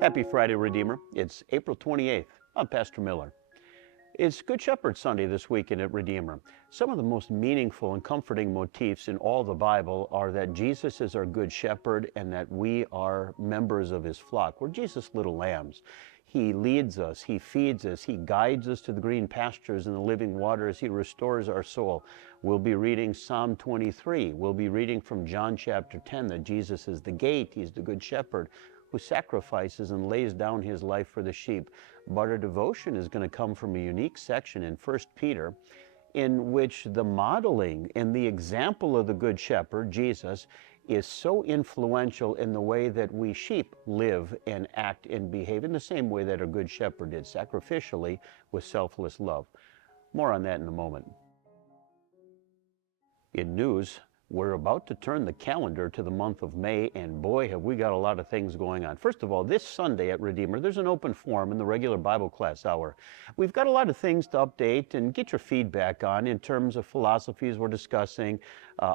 Happy Friday, Redeemer. It's April 28th. I'm Pastor Miller. It's Good Shepherd Sunday this weekend at Redeemer. Some of the most meaningful and comforting motifs in all the Bible are that Jesus is our Good Shepherd and that we are members of His flock. We're Jesus' little lambs. He leads us, He feeds us, He guides us to the green pastures and the living waters. He restores our soul. We'll be reading Psalm 23. We'll be reading from John chapter 10 that Jesus is the gate, He's the Good Shepherd who sacrifices and lays down His life for the sheep. But our devotion is going to come from a unique section in 1 Peter in which the modeling and the example of the Good Shepherd, Jesus, is so influential in the way that we sheep live and act and behave in the same way that our Good Shepherd did, sacrificially with selfless love. More on that in a moment. In news, we're about to turn the calendar to the month of May, and boy, have we got a lot of things going on. First of all, this Sunday at Redeemer, there's an open forum in the regular Bible class hour. We've got a lot of things to update and get your feedback on in terms of philosophies we're discussing,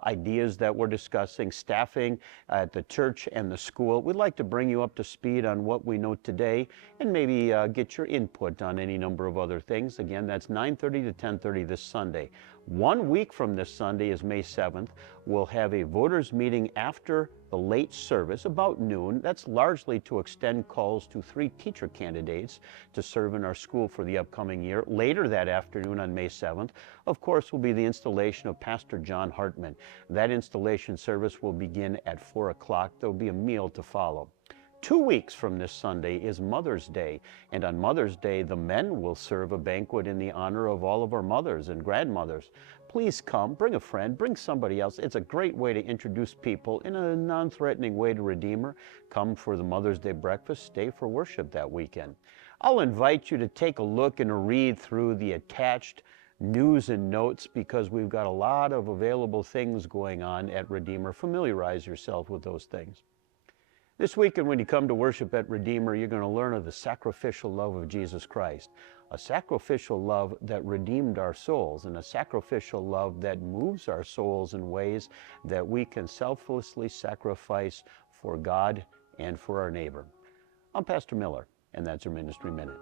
ideas that we're discussing, staffing at the church and the school. We'd like to bring you up to speed on what we know today and maybe get your input on any number of other things. Again, that's 9:30 to 10:30 this Sunday. 1 week from this Sunday is May 7th. We'll have a voters meeting after the late service, about noon. That's largely to extend calls to 3 teacher candidates to serve in our school for the upcoming year. Later that afternoon on May 7th, of course, will be the installation of Pastor John Hartman. That installation service will begin at 4 o'clock. There'll be a meal to follow. 2 weeks from this Sunday is Mother's Day, and on Mother's Day, the men will serve a banquet in the honor of all of our mothers and grandmothers. Please come, bring a friend, bring somebody else. It's a great way to introduce people in a non-threatening way to Redeemer. Come for the Mother's Day breakfast, stay for worship that weekend. I'll invite you to take a look and a read through the attached news and notes because we've got a lot of available things going on at Redeemer. Familiarize yourself with those things. This weekend, when you come to worship at Redeemer, you're going to learn of the sacrificial love of Jesus Christ, a sacrificial love that redeemed our souls, and a sacrificial love that moves our souls in ways that we can selflessly sacrifice for God and for our neighbor. I'm Pastor Miller, and that's your Ministry Minute.